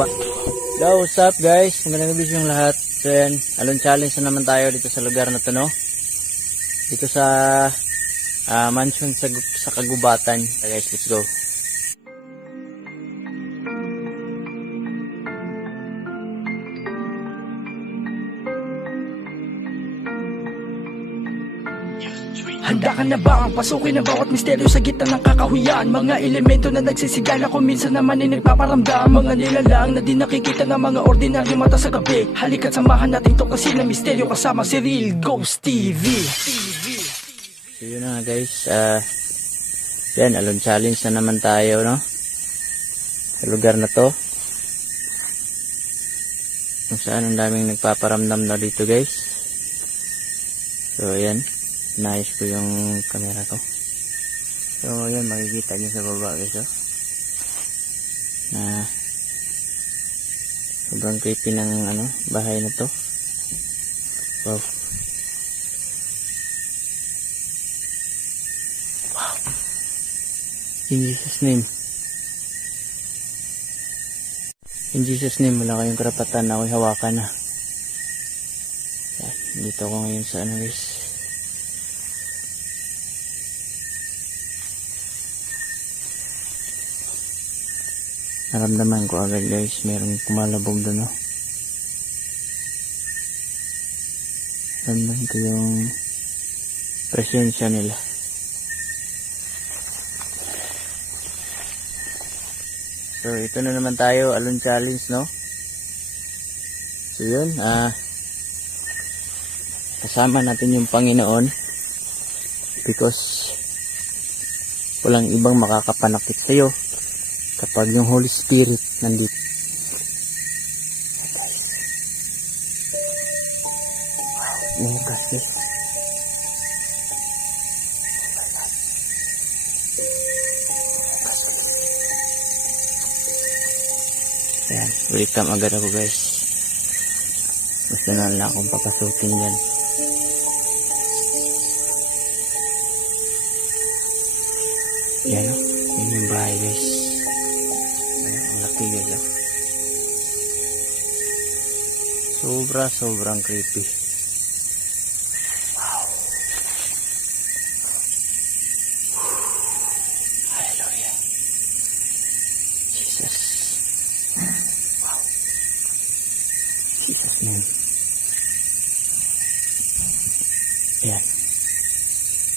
baba. Yo, what's up guys? Magandang gabi yung lahat. So yan, alon challenge na naman tayo dito sa lugar na to, no? Dito sa mansion sa Kagubatan. So guys, let's go. Handa ka na ba ang pasukin ang bawat misteryo sa gitna ng kakahuyan? Mga elemento na nagsisigala kung minsan naman ay nagpaparamdam. Mga nilalang na di nakikita ng mga ordinaryo mata sa gabi. Halika't samahan natin to kasi na misteryo kasama si Real Ghost TV. So yun na nga guys, yan, alon challenge na naman tayo, no? Sa lugar na to. Kung saan ang daming nagpaparamdam na dito guys. So yan. Nice ko yung camera ko. So yan, makikita nyo sa baba guys, oh, na sobrang creepy ng bahay na to. Wow. Wow. In Jesus name. In Jesus name, wala kayong karapatan na ako'y hawakan na. Yan, dito ako ngayon sa guys. Naramdaman ko agad guys, mayroong kumalabog doon, no? Naramdaman ko yung presensya nila. So ito na naman tayo, alon challenge, no? So yun, kasama natin yung Panginoon because walang ibang makakapanakit sa'yo kapag yung Holy Spirit nandito. Wow, oh gosh, yes. Ayan, welcome agad ako guys. Gusto na lang akong papasukin yan. Yan o, yung bahay guys. Sobrang creepy. Wow. Hallelujah. Jesus. Wow. Jesus name. Ayan.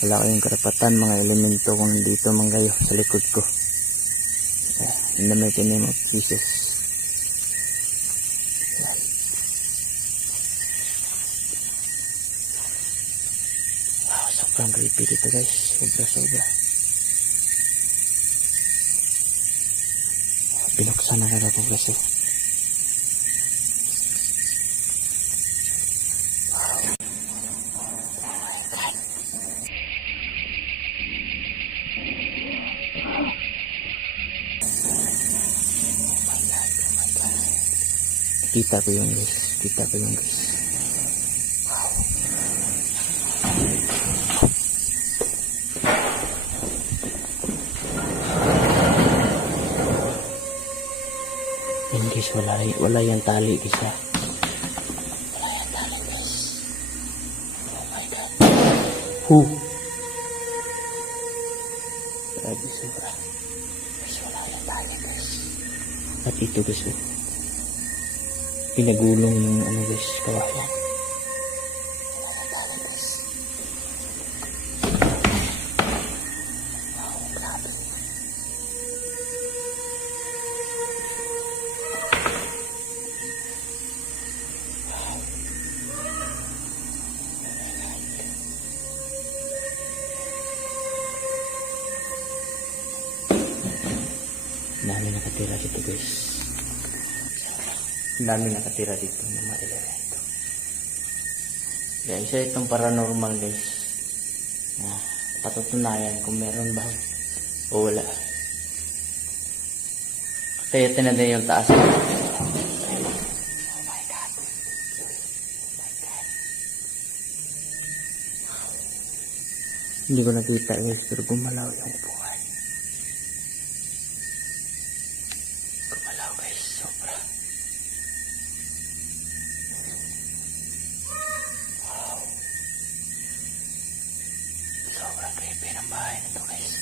Wala kayong karapatan mga elemento kung dito man kayo sa likod ko. In the mighty name of Jesus. Wow, sobrang creepy dito guys. Sobra. Binuksan na agad ako kasi. Wow. Oh my God. Kita ko yung guys. Wow. Yan guys, wala yung tali guys, ha. Wala yung tali guys. Oh my God. Grabe, sobra. Guys, wala yung tali guys. At ito guys, pinagulong yung guys, kawayan. Wala na tali guys. Wow, grabe. Dami nakatira dito guys. Dami nakatira dito ng mga elemento. Kaya isa itong paranormal guys, na patutunayan kung meron ba o wala. Kaya tinaday yung taas. Oh my God. Hindi ko nakita guys, pero gumalaw yung upuan. Gumalaw guys. Sobra. Sobrang creepy ng bahay na to guys.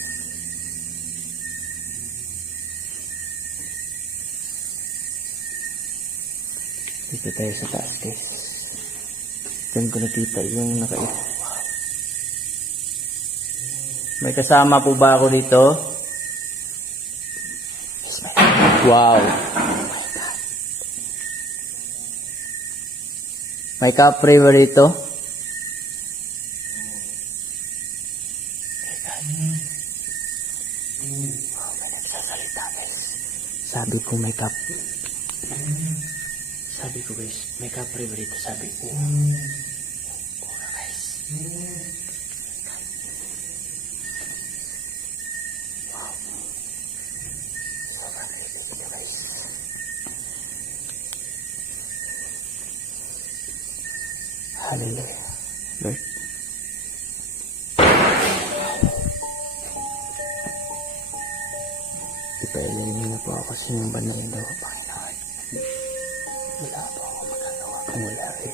Dito tayo sa taas guys. Diyan ko nakita yung nakait. May kasama po ba ako dito? Wow. May kapre ba dito? Wow, may nagsasalita guys. Sabi ko may Sabi ko guys, may kapre ba dito? Sabi ko. Oo na guys. Wow. Sobrang creepy dito guys. Hallelujah. Lord. Ipailalim na po ako sa inyong banal daw, Panginoon. Wala po ako magagawa kung wala rin.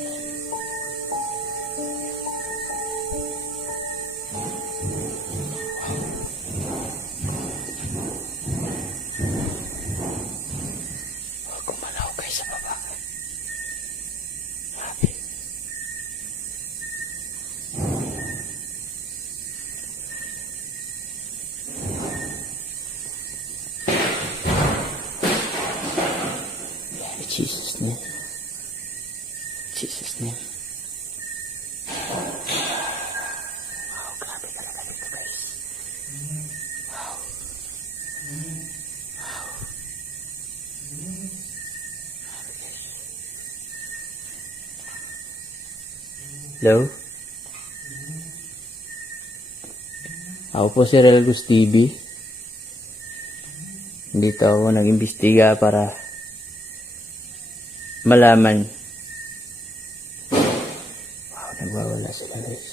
Jesus name. Jesus name. Gumalaw kayo sa baba. Grabe. Jesus name. Jesus name. Wow, grabe talaga dito guys. Wow. Wow. Grabe guys. Hello? Ako po si Relgus TV. Dito ako nag-imbestiga para malaman. Wow, nagwawala sila guys.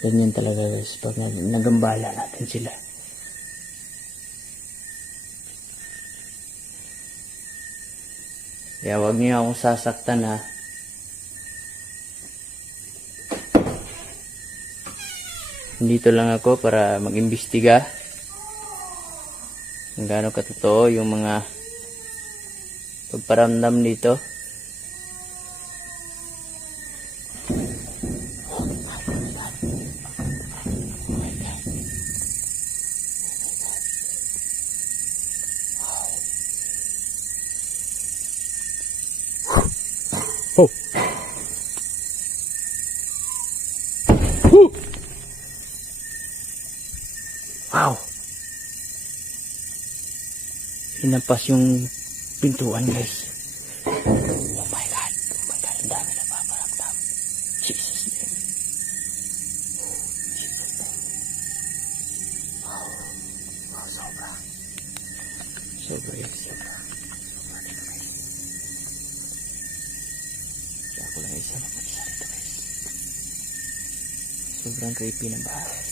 Ganyan talaga guys pag nagambala natin sila. Kaya huwag niyo akong sasaktan ha. Dito lang ako para mag-imbestiga kung gaano katotoo yung mga pagparamdam dito. Oh. Wow. Hinampas yung pintuan guys. Oh my God. Oh my God. Ang dami na paparamdam. Jesus name. Jesus name. Wow. Wow, sobra. Sobra guys. Sobra. Sobra dito guys. Kaya ako lang isa na mag-isa dito guys. Sobrang creepy ng bahay.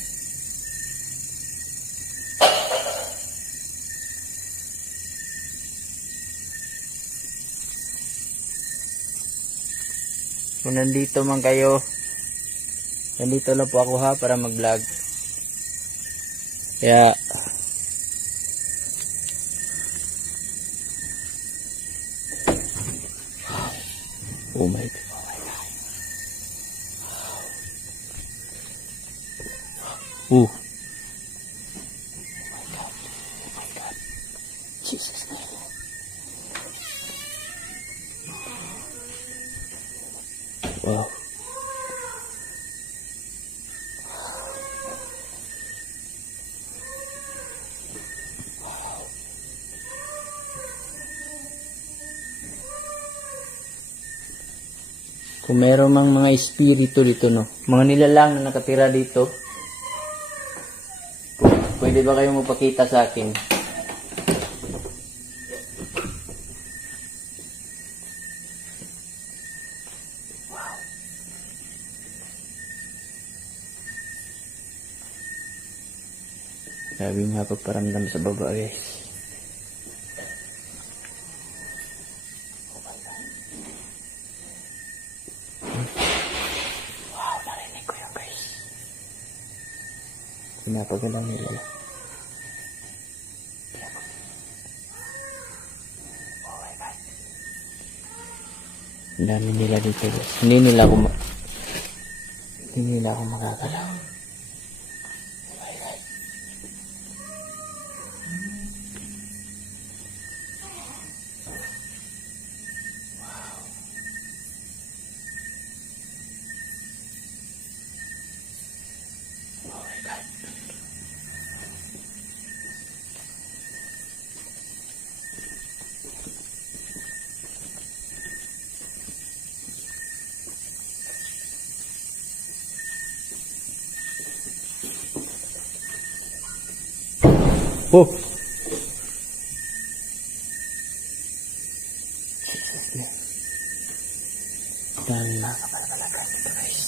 Kung nandito man kayo, nandito lang po ako ha para mag-vlog. Kaya oh my God. Oh my God. Oh my God. Oh my God. Jesus name. Wow. Kung meron mang mga espiritu dito, no? Mga nilalang na nakatira dito, pwede ba kayong magpakita sa akin? Grabe nga pagparamdam sa baba guys. Wow, narinig ko yun guys. Pinapagalaw nila. Oh my God. Ang dami nila dito guys. Hindi nila ako makakalaw. Oh! Jesus name. Dami mga kapalpalagan dito guys.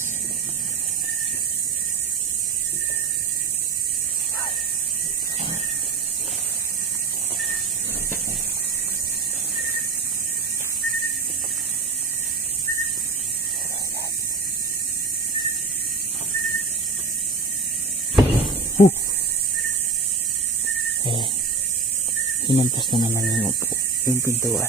Eh, sinampas na naman yung pintuan.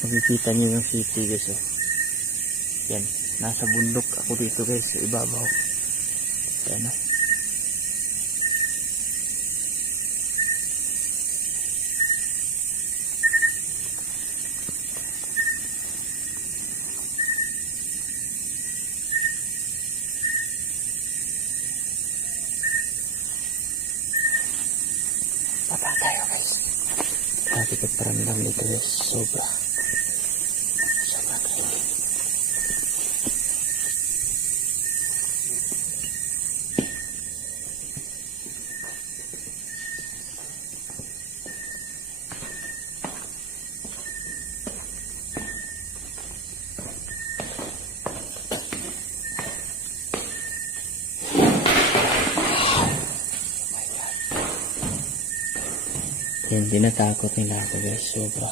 Makikita niyo yung city guys oh. Yan, nasa bundok ako dito guys, sa ibabaw. Yan oh. Baba tayo guys. Grabe pagparamdam dito guys. Sobra grabe. Yan, tinatakot nila ako guys, sobra.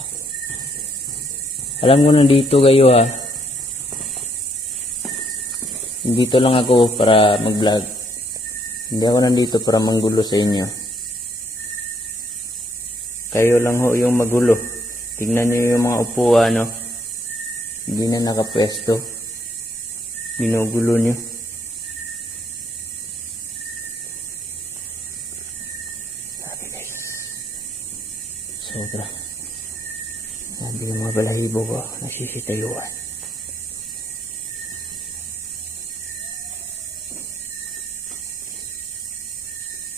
Alam ko nandito kayo ha. Dito lang ako para mag-vlog. Hindi ako nandito para manggulo sa inyo. Kayo lang ho yung magulo. Tignan niyo yung mga upuan no. Hindi na nakapwesto. Ginugulo niyo. Sobra. Sabi ng mga balahibo ko, nasisitayuan.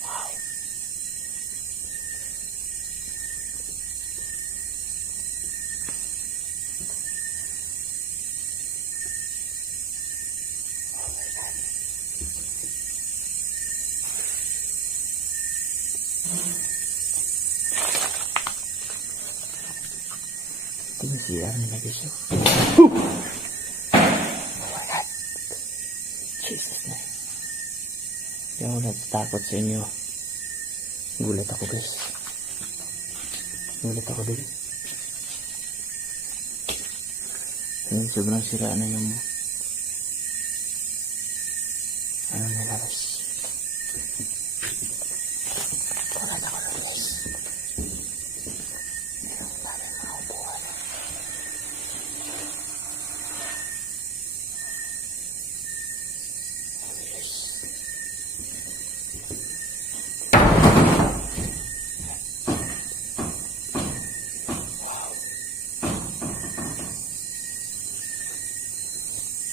Wow. Oh my God. Tinisiyan nila guys. Oh my God. Jesus na. Hindi ako natatakot sa inyo. Gulat ako guys. Gulat ako din. Sobrang sira na yung ano nila guys. Gulat ako na guys.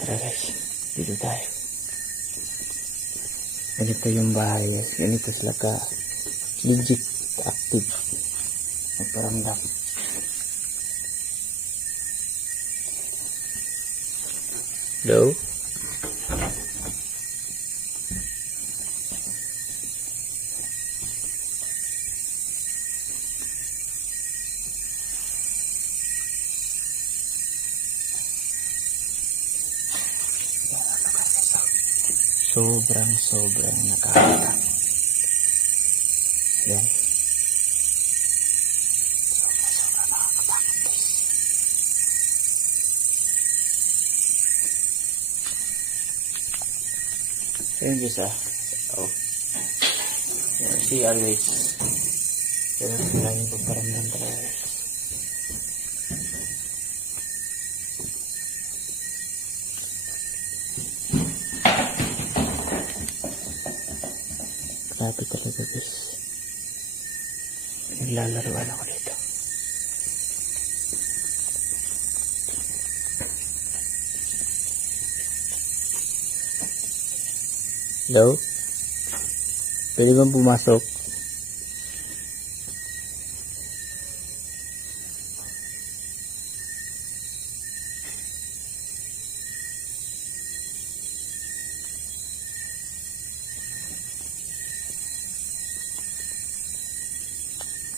Tara guys, dito tayo. Ganito yung bahay guys. Ganito sila ka legit active. Magparamdam. Hello? sobrang nakakatakot. Yan. Sobrang nakakatakot guys. Ayun guys oh. See always. Pero laging pagparamdam talaga guys. Grabe talaga guys. Naglalaruan ako dito. Hello? Pwede bang pumasok?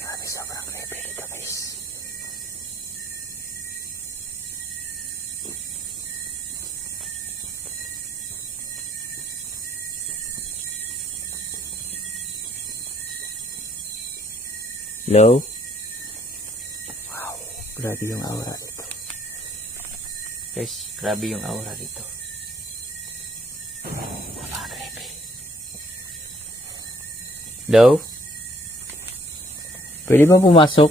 Grabe, sobrang creepy dito guys. Hello? Wow, grabe yung aura dito. Guys, grabe yung aura dito. Napaka-creepy. Hello? Pwede ba pumasok?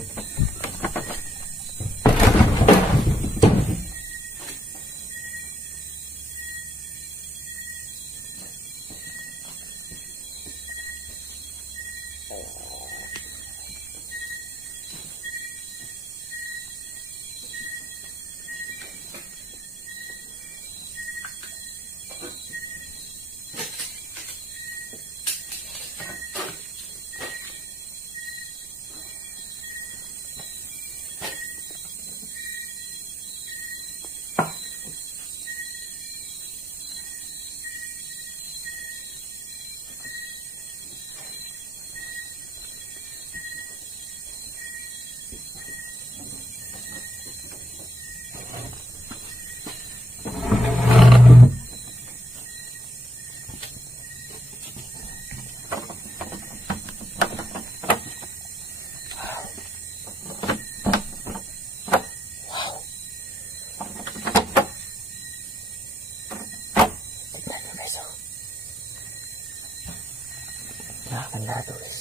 Nakakanda to guys.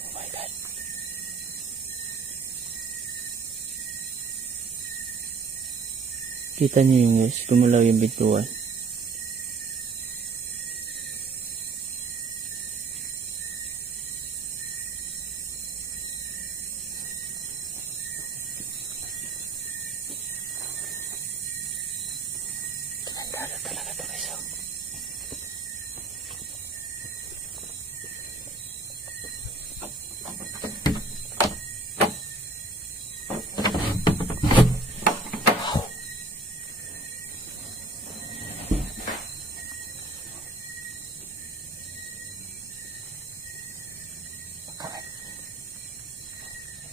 Oh my God. Kita nyo yung guys, gumalaw yung bituan. Tarantado talaga to guys.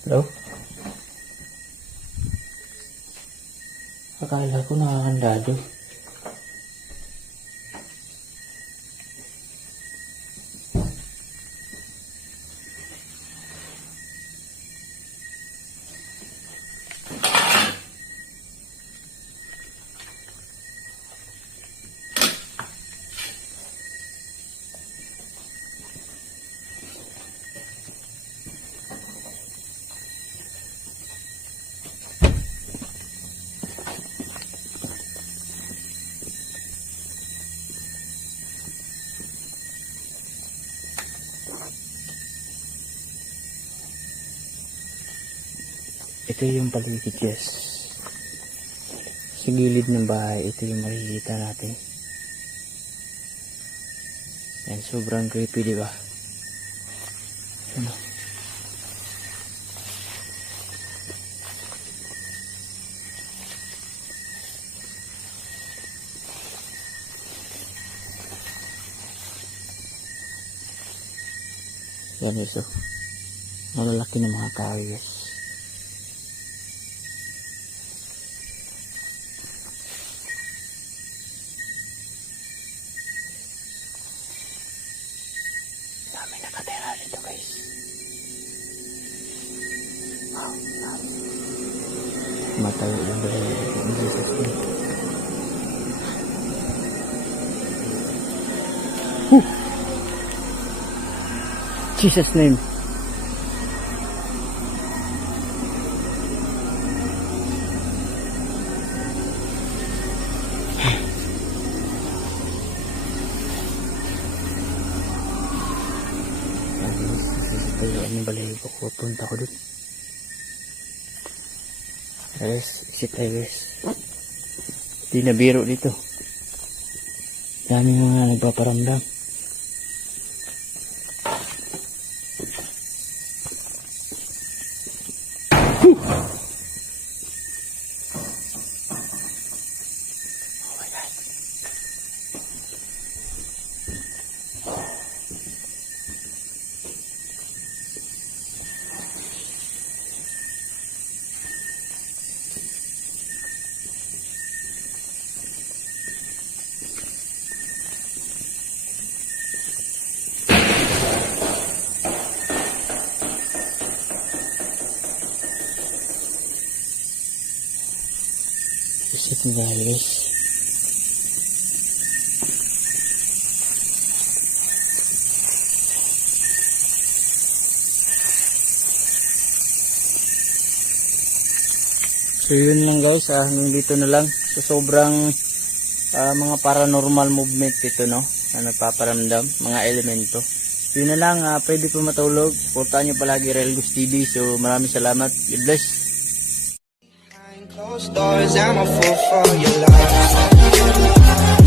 Hello? Akala ko nakakandado. Ito yung paligid guys. Sa gilid ng bahay, ito yung makikita natin. Yan, sobrang creepy, di ba? Ano? Yan guys, oh. Malalaki ng mga kahoy guys. Dami nakatira dito guys. Wow, dami. Matayo lang ba yung Jesus name. Jesus name. Tayo ang balahibo ko, punta ko dun guys, isit tayo guys. Di na biro dito, daming mga nagpaparamdam. Oh my God. Isit nila guys. So yun lang guys, hanggang dito na lang. So sobrang mga paranormal movement ito, no, na nagpaparamdam, mga elemento. So yun na lang, pwede po matulog. Supportahan nyo palagi Real Gus TV. So maraming salamat. God bless. Closed doors, I'm a fool for your love.